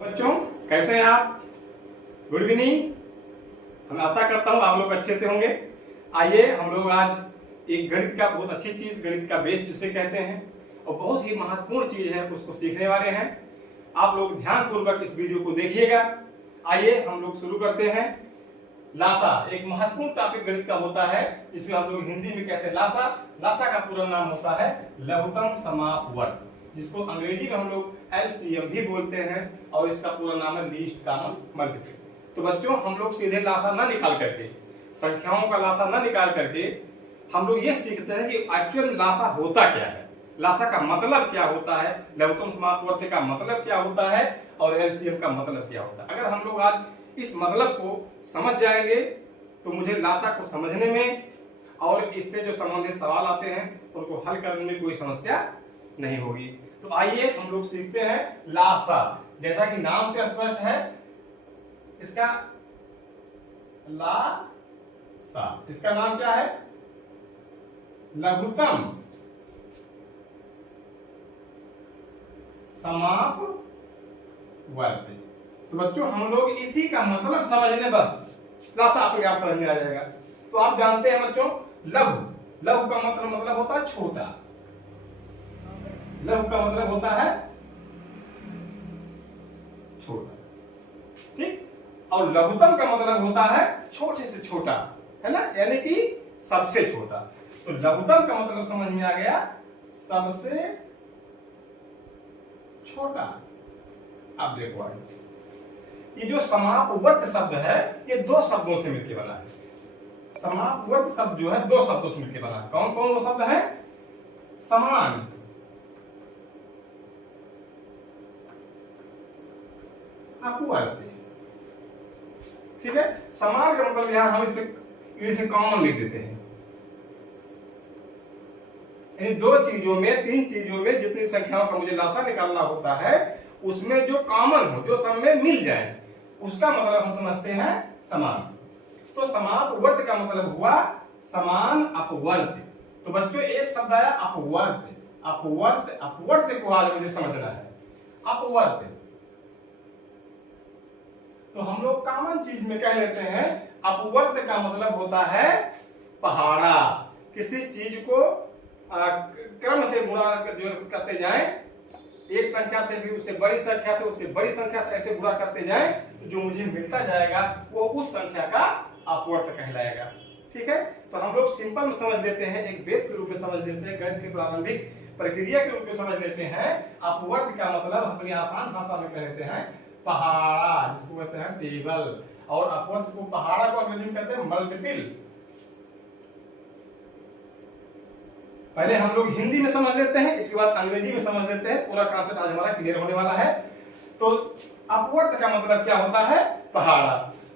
बच्चों कैसे हैं आप? Good evening. हम आशा करता हूँ आप लोग अच्छे से होंगे। आइए हम लोग आज एक गणित का बहुत अच्छी चीज, गणित का बेस जिसे कहते हैं और बहुत ही महत्वपूर्ण चीज है, उसको सीखने वाले हैं। आप लोग ध्यान पूर्वक इस वीडियो को देखिएगा। आइए हम लोग शुरू करते हैं। लासा एक महत्वपूर्ण टॉपिक गणित का होता है, जिसे हम लोग हिंदी में कहते हैं लासा। लासा का पूरा नाम होता है लघुत्तम समापवर्ग, जिसको अंग्रेजी में हम लोग LCM भी बोलते हैं और इसका पूरा नाम है लीस्ट कॉमन मल्टीपल। तो बच्चों हम लोग सीधे लासा ना निकाल करके, संख्याओं का लासा ना निकाल करके हम लोग ये सीखते हैं कि एक्चुअल लासा होता क्या है, लासा का मतलब क्या होता है, लघुत्तम समापवर्ग का मतलब क्या होता है और LCM का मतलब क्या होता है। अगर हम लोग आज इस मतलब को समझ जाएंगे तो मुझे लासा को समझने में और इससे जो संबंधित सवाल आते हैं उनको हल करने में कोई समस्या नहीं होगी। तो आइए हम लोग सीखते हैं लासा। जैसा कि नाम से स्पष्ट है, इसका लासा, इसका नाम क्या है? लघुत्तम समापवर्ग। तो बच्चों हम लोग इसी का मतलब समझने, बस लासा अपने आप समझ में आ जाएगा। तो आप जानते हैं बच्चों, लघु, लघु का मतलब होता है छोटा, लघु का मतलब होता है छोटा, ठीक। और लघुत्तम का मतलब होता है छोटे से छोटा, है ना, यानी कि सबसे छोटा। तो लघुत्तम का मतलब समझ में आ गया, सबसे छोटा। अब देखो आगे, ये जो समापवर्ग शब्द है ये दो शब्दों से मिलकर बना है। समापवर्ग शब्द जो है दो शब्दों से मिलकर बना है। कौन कौन वो शब्द है? समान, अपवर्ग, ठीक है। समान का मतलब यहां हम इसे कॉमन लिख देते हैं। इन दो चीजों में, तीन चीजों में जितनी संख्याओं का मुझे लासा निकालना होता है उसमें जो कॉमन हो, जो सब में मिल जाए, उसका मतलब हम समझते हैं समान। तो समापवर्ग का मतलब हुआ समान अपवर्ग। तो बच्चों एक शब्द आया अपवर्ग, अपवर्ग, अपवर्ग को आज मुझे समझना है, अपवर्ग। तो हम लोग कॉमन चीज में कह लेते हैं अपवर्ग का मतलब होता है पहाड़ा। किसी चीज को क्रम से गुणा जो करते जाएं, एक संख्या से भी उससे बड़ी संख्या से, उससे बड़ी संख्या से ऐसे गुणा करते जाएं, तो जो मुझे मिलता जाएगा वो उस संख्या का अपवर्ग कहलाएगा, ठीक है। तो हम लोग सिंपल में समझ लेते हैं, एक बेस के रूप में समझ लेते हैं, गणित की प्रारंभिक प्रक्रिया के रूप में समझ लेते हैं। अपवर्ग का मतलब अपनी आसान भाषा में कह लेते हैं पहाड़ा, जिसको कहते हैं टेबल, और अपवर्ग को, पहाड़ा को अंग्रेजी में कहते हैं मल्टीपल। पहले हम लोग हिंदी में समझ लेते हैं, इसके बाद अंग्रेजी में समझ लेते हैं। पूरा कॉन्सेप्ट आज हमारा क्लियर होने वाला है। तो अपवर्ग का मतलब क्या होता है? पहाड़ा।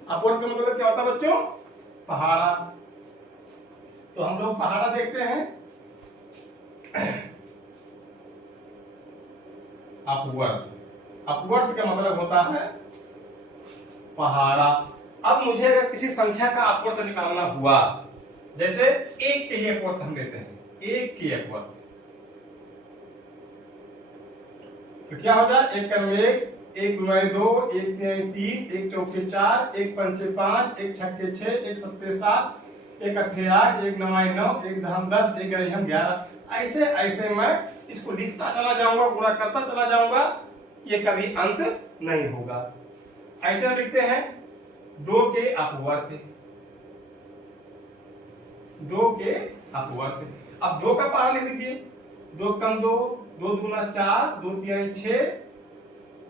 अपवर्ग का मतलब क्या होता है बच्चों? पहाड़ा। तो हम लोग पहाड़ा देखते हैं, अपवर्ग, अपवर्ग का मतलब होता है पहाड़ा। अब मुझे अगर किसी संख्या का अपवर्ग निकालना हुआ, जैसे एक के ही अपवर्ग हम लेते हैं, एक की अपवर्ग, तो क्या हो जाए? एक कर्म एक गुना दो, एक तीन, एक चौके चार, एक पंचे पांच, एक छक्के छह, एक सत्ते सात, एक अट्ठे आठ, एक नवाई नौ, एक दहम 10, एक गरिहम 11। ऐसे ऐसे मैं इसको लिखता चला जाऊंगा, गुणा करता चला जाऊंगा, ये कभी अंत नहीं होगा। ऐसे हम लिखते हैं दो के अपवर्ग, दो के अपवर्ग। अब दो का पहाड़ा लिख दीजिए, दो कम दो, दो दूना चार, दो तिहाई छह,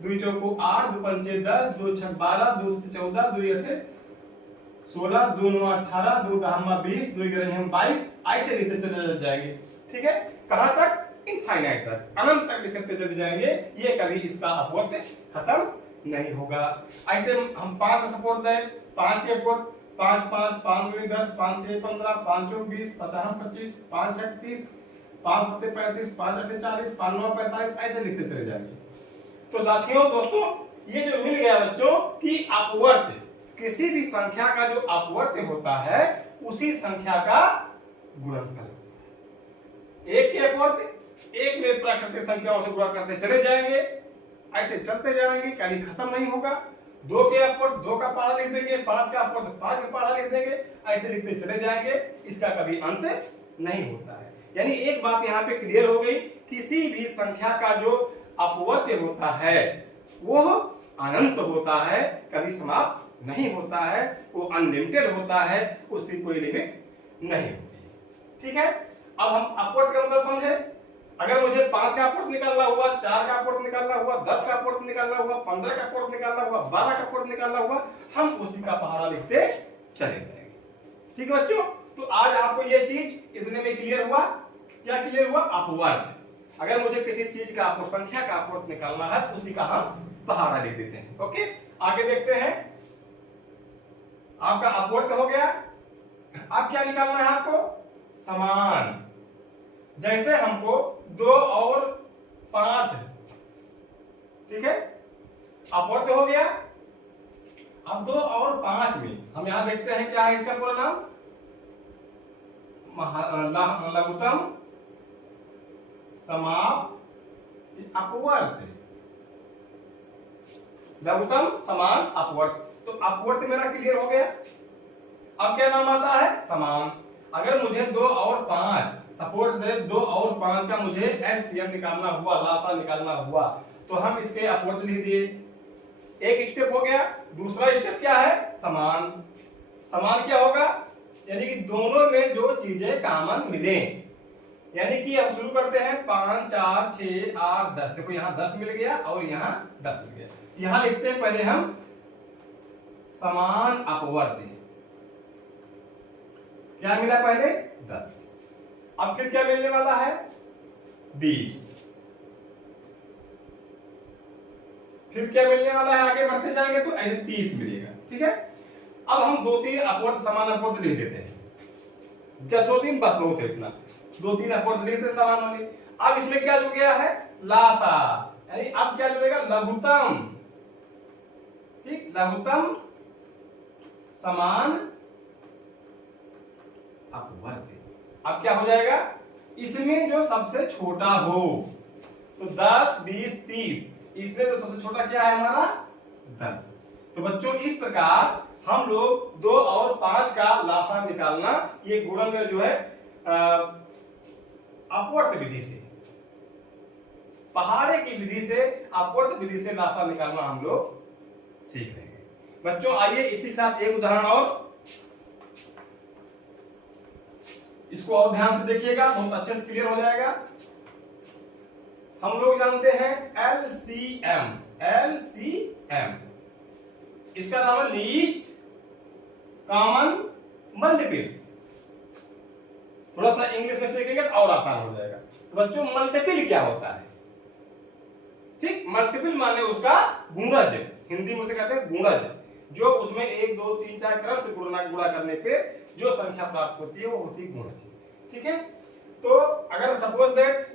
दो चौको आठ, दो पंचे 10, दो छक 12, दो 14, दो अठे 16, दो 9 18, दो दहमा 20, दो ग्यारह 22। ऐसे लिखते चले जाएंगे, ठीक है। कहां तक? इनफाइनाइट तक, अनंत तक लिखते चले जाएंगे। ये कभी इसका अपवर्ग खत्म नहीं होगा। ऐसे हम पांच का सपोर्ट दें, पांच के अपवर्ग, पांच पांच, पांच 10, पांच 15, पांच 20, 50 25, पांच 36, पांच 35, पांच 40, पांच 9 45, ऐसे लिखते चले जाएंगे। तो साथियों, दोस्तों, ये जो मिल गया बच्चों कि अपवर्ग, किसी भी संख्या का जो अपवर्ग होता है उसी संख्या का गुणनफल। एक के अपवर्ग एक में प्राकृतिक संख्याओं से गुणा करते चले जाएंगे, ऐसे चलते जाएंगे, कभी खत्म नहीं होगा। 2 के अपवर्ड 2 का पहाड़ा लिख देंगे, 5 का अपवर्ड 5 का पहाड़ा लिख देंगे, ऐसे लिखते चले जाएंगे, इसका कभी अंत नहीं होता है। यानी एक बात यहाँ पे क्लियर हो गई, किसी भी संख्या का जो अपवर्त्य होता है वो अनंत होता है, कभी समाप्त नहीं होता है, वो अनलिमिटेड होता है, उसकी कोई लिमिट नहीं होती। ठीक है, अब हम अपवर्ड का मतलब समझे। अगर मुझे 5 का अपवर्ड निकालना हुआ, 4 का अपवर्ड निकालना हुआ, 10 का अपवर्ड निकालना हुआ, 15 का अपवर्ड निकालना हुआ, 12 का अपवर्ड निकालना हुआ, हम उसी का पहाड़ा लिखते चले जाएंगे। ठीक है बच्चों, तो आज आपको ये चीज इतने में क्लियर हुआ। क्या क्लियर हुआ? अपवर्ड। अगर मुझे किसी चीज का आपको संख्या का अपवर्ड निकालना है तो उसी का हम पहाड़ा लिख देते हैं। ओके, आगे देखते हैं। आपका अपवर्ड हो गया। अब क्या निकालना है आपको? समान। जैसे हमको 2 और 5, ठीक है, अपवर्ड हो गया। अब 2 और 5 में हम यहां देखते हैं क्या है इसका पूरा नाम? लघुत्तम समाप अपवर्त। लघुत्तम समान अपवर्त। तो अपवर्त मेरा क्लियर हो गया। अब क्या नाम आता है? समान। अगर मुझे 2 और 5, सपोज दैट 2 और 5 का मुझे एलसीएम निकालना हुआ, लासा निकालना हुआ, तो हम इसके अपवर्त लिख दिए। एक स्टेप हो गया। दूसरा स्टेप क्या है? समान। समान क्या होगा? यानी कि दोनों में जो चीजें कॉमन मिले। यानी कि हम शुरू करते हैं 5, 4, 6, 8, 10। देखो यहाँ 10 मिल गया और यहाँ 10 मिल गया। यहां लिखते हैं पहले हम समान अपवर्त। क्या मिला पहले? 10। अब फिर क्या मिलने वाला है? 20। फिर क्या मिलने वाला है? आगे बढ़ते जाएंगे तो ऐसे 30 मिलेगा। ठीक है, अब हम 2-3 अपवर्त समान अपवर्त लिख देते हैं। जब 2-3 बस बहुत है, इतना 2-3 अपवर्त लिख देते समान वाले। अब इसमें क्या जुड़ गया है? लासा। यानी अब क्या जुड़ेगा? लघुत्तम। ठीक, लघुत्तम समान अपवर्त। अब क्या हो जाएगा? इसमें जो सबसे छोटा हो, तो 10, 20, 30, इसमें जो सबसे छोटा क्या है हमारा? 10। तो बच्चों इस प्रकार हम लोग 2 और 5 का लासा निकालना, ये गुणन में जो है अपवर्त विधि से, पहाड़े की विधि से, अपवर्त विधि से लासा निकालना हम लोग सीख रहे हैं। बच्चों आइए इसी के साथ एक उदाहरण और, इसको और ध्यान से देखिएगा, बहुत अच्छे से क्लियर हो जाएगा। हम लोग जानते हैं एलसीएम। एलसीएम इसका नाम है लीस्ट कॉमन मल्टीपल। थोड़ा सा इंग्लिश में सीखेंगे तो और आसान हो जाएगा। तो बच्चों मल्टीपल क्या होता है? ठीक, मल्टीपल माने उसका गुणज, हिंदी में उसे कहते हैं गुणज, जो उसमें 1, 2, 3, 4 क्रम से गुणा करने पे जो संख्या प्राप्त होती है वो होती है गुणज। ठीक है, तो अगर सपोज दैट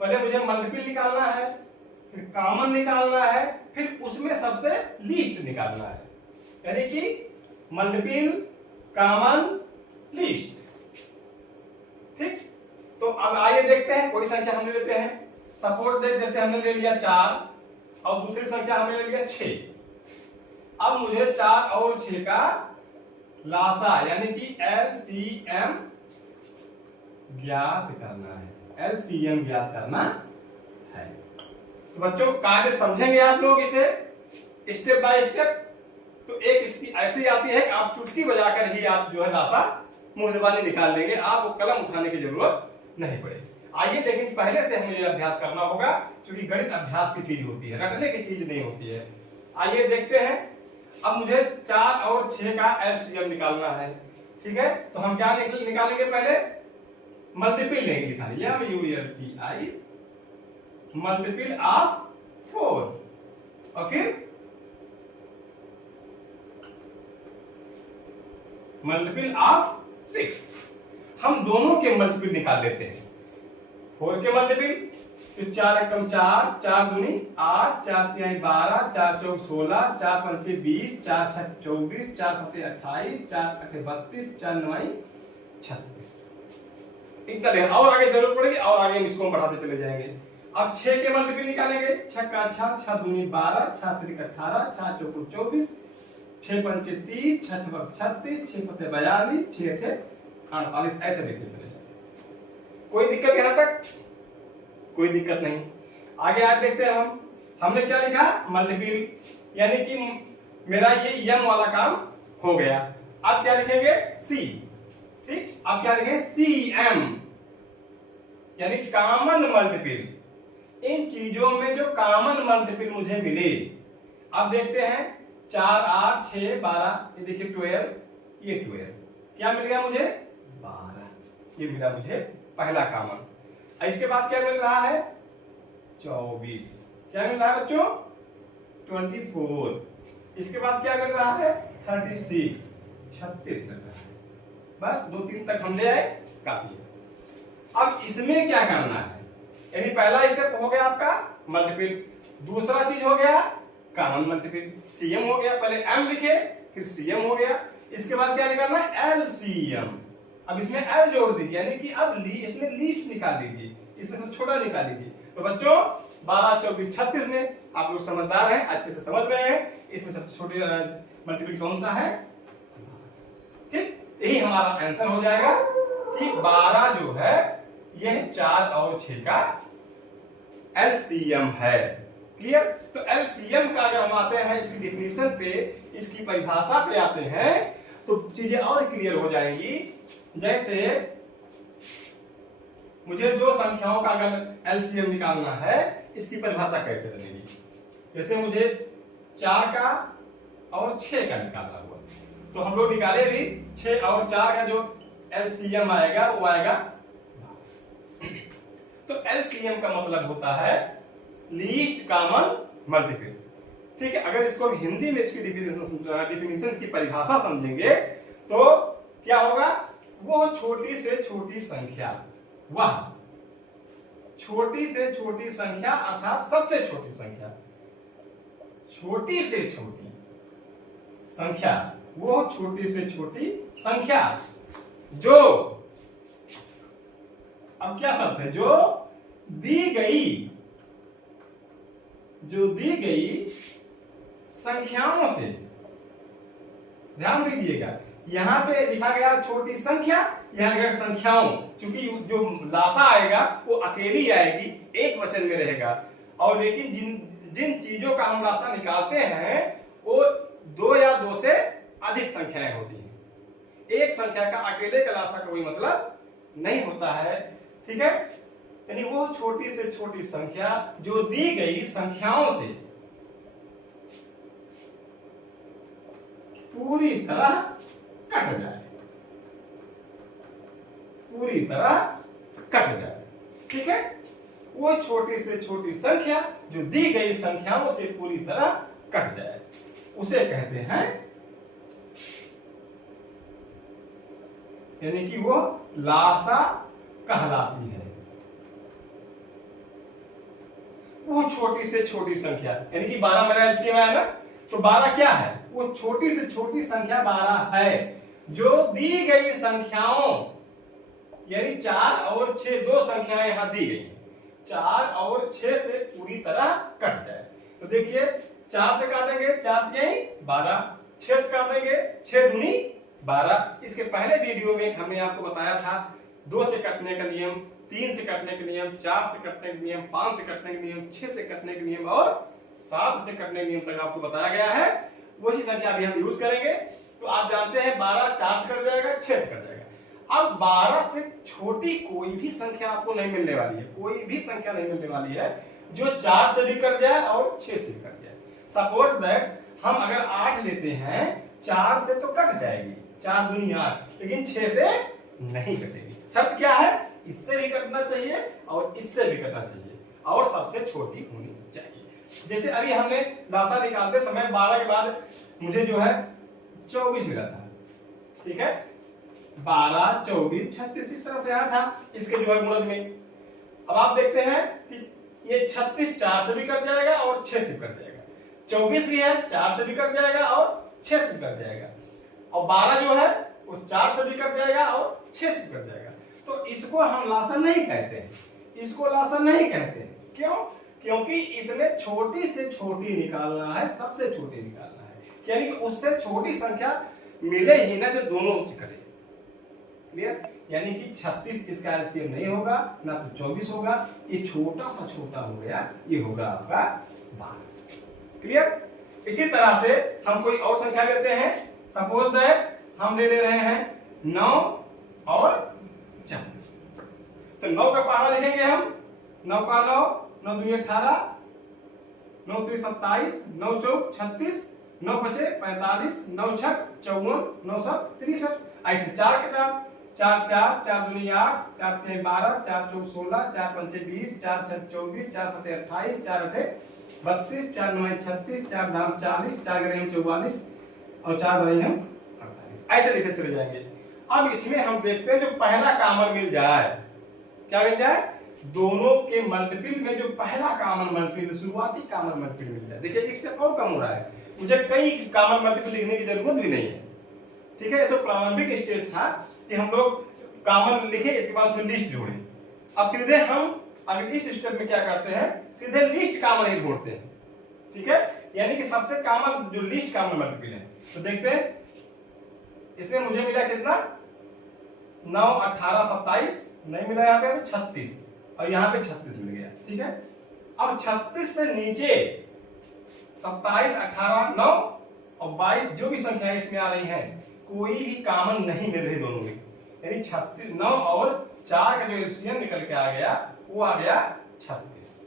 पहले मुझे मल्टीपल निकालना है, फिर कॉमन निकालना है, फिर उसमें सबसे लीस्ट निकालना है, यानी कि मल्टीपल कॉमन लीस्ट। ठीक, तो अब आइए देखते हैं कोई संख्या हम ले लेते हैं। सपोज दैट जैसे हमने ले लिया 4 और दूसरी संख्या हमने ले लिया 6। अब मुझे 4 और 6 का लासा यानी कि एलसीएम ज्ञात करना है। एलसीएम ज्ञात करना है। तो बच्चों कार्य समझेंगे आप लोग इसे स्टेप बाय स्टेप। तो एक इसकी ऐसी आती है कि आप चुटकी बजाकर ही आप जो है लासा मुंह से बाहर निकाल लेंगे, आपको कलम उठाने की जरूरत नहीं पड़ेगी। आइए, लेकिन पहले से हमें यह अभ्यास करना होगा, क्योंकि गणित अभ्यास की चीज होती है, रटने की चीज नहीं होती है। आइए देखते हैं। अब मुझे 4 और 6 का एलसीएम निकालना है। ठीक है, तो हम क्या निकालेंगे? पहले मल्टीपल नहीं लिखा है, MULTI, मल्टीपल ऑफ 4 और फिर मल्टीपल ऑफ 6। हम दोनों के मल्टीपल निकाल लेते हैं। 4 के मल्टीपल, तो 4 एकम 4, 4 दूनी 8, 4 तिहाई 12, 4 चौक 16, 4 पंचे 20, 4 छक 24, 4 सत्ते 28, 4 अठे 32, 4 नवाई 36। इतना और आगे जरूरत पड़ेगी और आगे हम इसको बढ़ाते चले जाएंगे। अब 6 के मल्टीपल निकालेंगे, 6 का 6, 6 दूनी 12, 6 त्रिक 18, 6 चौको 24, 6 पंचे 30, 6 छक 36, 6 पत्ते 42, 6 अठे 48, ऐसे देखते चले जाए। कोई दिक्कत यहाँ तक? कोई दिक्कत नहीं। आगे आज देखते हैं हमने क्या लिखा? मल्टीपल, यानी कि मेरा ये यम वाला काम हो गया। अब क्या लिखेंगे? सी। ठीक, अब क्या लिखेंगे? सी एम, यानी कॉमन मल्टीपल। इन चीजों में जो कॉमन मल्टीपल मुझे मिले, अब देखते हैं। 4 8 6 12, ये देखिए 12, ये 12, क्या मिल गया मुझे? 12, ये मिला मुझे पहला कॉमन। इसके बाद क्या मिल रहा है? 24, क्या मिल रहा है बच्चों? 24। इसके बाद क्या मिल रहा है? 36, 36 मिल रहा है। बस 2 3 तक हम ले आए, काफी है। अब इसमें क्या करना है? यानी पहला स्टेप हो गया आपका मल्टीपल, दूसरा चीज हो गया कॉमन मल्टीपल, सीएम हो गया। पहले एम लिखे, फिर सीएम हो गया। इसके बाद क्या निकालना है? एलसीएम। अब इसमें एल जोड़ दीजिए, यानी कि अब इसमें लीस्ट निकाल दीजिए, इसमें से छोटा निकाल दीजिए। तो बच्चों 12 24 36 में आप लोग समझदार हैं, अच्छे से समझ रहे हैं। इसमें सबसे छोटे मल्टीपल कौन सा है? ठीक, यही हमारा आंसर हो जाएगा कि 12 जो है यह 4 और 6 का एलसीएम है। क्लियर? तो एलसीएम का अगर हम आते हैं इसकी डिफिनीशन पे, इसकी परिभाषा पे आते हैं, तो चीजें और क्लियर हो जाएंगी। जैसे मुझे 2 संख्याओं का अगर एलसीएम निकालना है, इसकी परिभाषा कैसे बनेगी? जैसे मुझे 4 का और 6 का निकालना हुआ, तो हम लोग निकाले भी 6 और 4 का जो एलसीएम आएगा वो आएगा। तो एलसीएम का मतलब होता है लीस्ट कॉमन मल्टीपल। ठीक है, अगर इसको हिंदी में इसकी डिफिनीशन की परिभाषा समझेंगे तो क्या होगा? वो छोटी से छोटी संख्या, वह छोटी से छोटी संख्या अर्थात सबसे छोटी संख्या, छोटी से छोटी संख्या, वो छोटी से छोटी संख्या जो, अब क्या शर्त है? जो दी गई संख्याओं से, ध्यान दीजिएगा यहां पे लिखा गया छोटी संख्या, यहां लिखा संख्याओं, क्योंकि जो लासा आएगा वो अकेली आएगी, एक वचन में रहेगा। और लेकिन जिन चीजों का हम लासा निकालते हैं वो 2 या 2 से अधिक संख्याएं होती हैं। एक संख्या का अकेले का लासा का कोई मतलब नहीं होता है। ठीक है, यानी वो छोटी से छोटी संख्या जो दी गई संख्याओं से पूरी तरह कट जाए, पूरी तरह कट जाए। ठीक है, वो छोटी से छोटी संख्या जो दी गई संख्याओं से पूरी तरह कट जाए, उसे कहते हैं, यानी कि वो लासा कहलाती है। वो छोटी से छोटी संख्या, यानी कि 12 मेरा एलसीएम है ना, तो 12 क्या है? वो छोटी से छोटी संख्या 12 है जो दी गई संख्याओं, यानी 4 और 6, 2 संख्याएं यहां दी गई, 4 और 6 से पूरी तरह कट जाए। तो देखिए 4 से काटेंगे 4 यही 12, 6 से काटेंगे 6 दूनी 12। इसके पहले वीडियो में हमने आपको बताया था 2 से कटने का नियम, 3 से कटने का नियम, 4 से कटने का नियम, 5 से कटने का नियम, 6 से कटने का नियम और 7 से कटने का नियम तक आपको बताया गया है। वही संख्या अभी हम यूज करेंगे। तो आप जानते हैं 12 4 से कट जाएगा, 6 से कट जाएगा। अब 12 से छोटी कोई भी संख्या आपको नहीं मिलने वाली है, कोई भी संख्या नहीं मिलने वाली है जो 4 से भी कट जाए और 6 से भी कट जाए। सपोज दैट हम अगर 8 लेते हैं, 4 से तो कट जाएगी, 4 दूनी 8, लेकिन 6 से नहीं कटेगी। शर्त क्या है? इससे भी कटना चाहिए और इससे भी कटना चाहिए और सबसे छोटी होनी चाहिए। जैसे अभी हमने लासा निकालते समय 12 के बाद मुझे जो है 24 मिला था। ठीक है, 12 24 36 इस तरह से आया था इसके जो है गुणज में। अब आप देखते हैं कि ये 36 4 से भी कट जाएगा और 6 से भी कट जाएगा, 24 भी है 4 से भी कट जाएगा और 6 से भी कट जाएगा, और 12 जो है वो 4 से भी कट जाएगा और 6 से भी कट जाएगा। तो इसको हम लासा नहीं कहते हैं, इसको लासा नहीं कहते हैं। क्यों? क्योंकि इसमें छोटी से छोटी निकालना है, सबसे छोटी निकालना है, यानी कि उससे छोटी संख्या मिले ही ना जो दोनों से कटे। क्लियर? यानी कि 36 इसका एलसीएम नहीं होगा, ना तो 24 होगा, ये छोटा सा छोटा हो गया, ये होगा आपका 12। क्लियर? इसी तरह से हम कोई और संख्या लेते हैं। सपोज दैट हम ले रहे हैं 9 और 4। तो 9 का पहाड़ा लिखेंगे हम, 9 का 9, 9 दूनी 18, 9 3 27, 9 4 36, 9 बचे 45, 9 छक 54, 9 7 63। ऐसे 4 के साथ 4 4, 4 दूनी 8, 4 3 12, 4 4 16, 4 5 20, 4 6 24, 4 7 28, 4 8 32, 4 9 36, 4 9 40, 4 ग्राम 44 और 4 भाई हम 48। ऐसे लिखे चले जाएंगे। अब इसमें हम देखते हैं जो पहला कॉमन मिल जाए, क्या मिल जाए? दोनों के मल्टीपल में जो पहला कॉमन मल्टीपल, शुरुआती कॉमन मल्टीपल मिल जाए। देखिए एक स्टेप और कम हो रहा है, मुझे कई कॉमन मल्टीपल लिखने की जरूरत भी नहीं है। ठीक है, ये तो प्रारंभिक स्टेज था कि हम लोग कॉमन लिखे, इसके बाद उसमें लिस्ट जोड़े। अब सीधे हम अगर इस स्टेप में क्या करते हैं, सीधे लिस्ट कॉमन ही ढूंढते हैं। ठीक है, यानी कि सबसे कॉमन जो लिस्ट कॉमन मल्टीपल है। तो देखते हैं इसमें मुझे मिला कितना, 9 18 27 नहीं मिला, यहाँ पे 36 और यहाँ पे 36 मिल गया। ठीक है, अब 36 से नीचे 27 18 9 और 22 जो भी संख्या इसमें आ रही है, कोई भी कॉमन नहीं मिल रही दोनों में, यानी 36 9 और 4 का जो एलसीएम निकल के आ गया वो आ गया 36।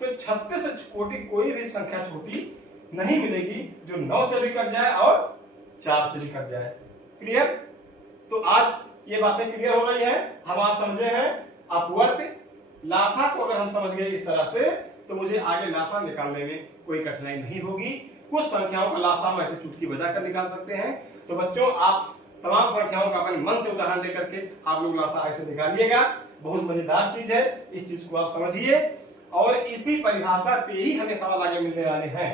तो 36 से छोटी कोई भी संख्या छोटी नहीं मिलेगी जो 9 से भी कट जाए और 4 से भी कट जाए। क्लियर? तो आज ये बातें क्लियर हो रही हैं, हम आज समझे हैं अपवर्त लासा को। अगर हम समझ गए इस तरह से तो मुझे आगे लासा निकालने में कोई कठिनाई नहीं होगी। कुछ संख्याओं का लासा हम ऐसे चुटकी बजाकर निकाल सकते हैं। तो बच्चों आप तमाम संख्याओं का अपने मन से उदाहरण लेकर के आप लोग लासा ऐसे निकालिएगा। बहुत मजेदार चीज है, इस चीज को आप समझिए और इसी परिभाषा पे ही हमें सवाल आगे मिलने वाले हैं।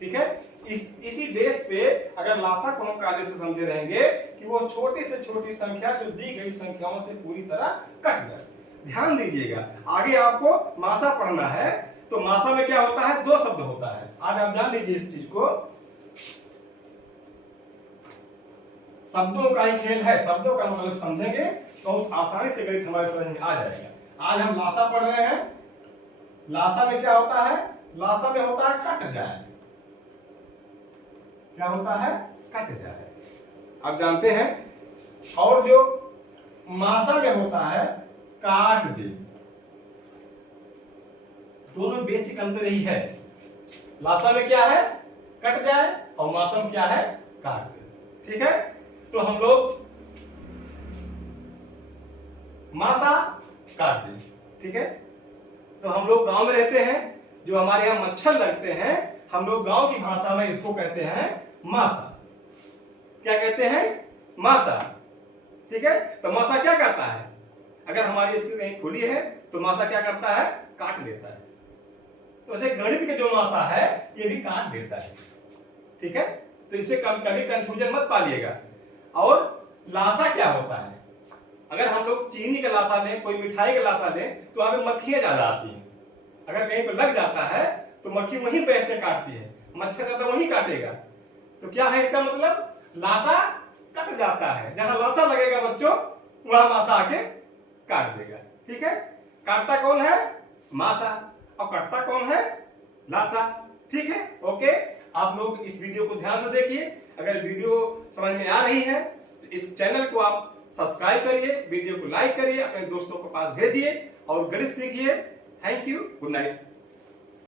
ठीक है, इसी बेस पे अगर लासा को हम कायदे से समझे रहेंगे कि वो छोटी से छोटी संख्या जो दी गई संख्याओं से पूरी तरह कट जाए। ध्यान दीजिएगा, आगे आपको मासा पढ़ना है तो मासा में क्या होता है, 2 शब्द होता है। आज आप जान लीजिए इस चीज को, शब्दों का ही खेल है। शब्दों का मतलब समझेंगे तो आसानी से गणित हमारे समझ में आ जाएगा। आज हम लासा पढ़ रहे हैं। लासा में क्या होता है, लासा में होता है कट जाए। क्या होता है, कट जाए। आप जानते हैं, और जो मासा में होता है काट दे। दोनों बेसिक अंतर ही है। लासा में क्या है, कट जाए और मासा में क्या है, काट दे। ठीक है, तो हम लोग मासा काट दे। ठीक है, तो हम लोग गांव में रहते हैं, जो हमारे यहां मच्छर लगते हैं, हम लोग गांव की भाषा में इसको कहते हैं मासा। क्या कहते हैं, मासा। ठीक है, तो मासा क्या करता है, अगर हमारी स्क्रीन कहीं खुली है तो मासा क्या करता है, काट लेता है। तो ऐसे गणित के जो मासा है ये भी काट देता है। ठीक है, तो इसे कभी कंफ्यूजन मत पालिएगा। और लासा क्या होता है, अगर हम लोग चीनी का लासा लें, कोई मिठाई का लासा लें तो वहां पे मक्खियां ज्यादा आती हैं। अगर कहीं पर लग जाता है तो मक्खी वहीं बैठ के काटती है, मच्छर ज्यादा वहीं काटेगा। तो क्या है इसका मतलब, लासा कट जाता है। जहां लासा लगेगा बच्चों वहां मासा आके काट देगा। ठीक है, काटता कौन है, मासा, और कटता कौन है, लासा। ठीक है, ओके। आप लोग इस वीडियो को ध्यान से देखिए। अगर वीडियो समझ में आ रही है तो इस चैनल को आप सब्सक्राइब करिए, वीडियो को लाइक करिए, अपने दोस्तों के पास भेजिए और गणित सीखिए। Thank you, good night.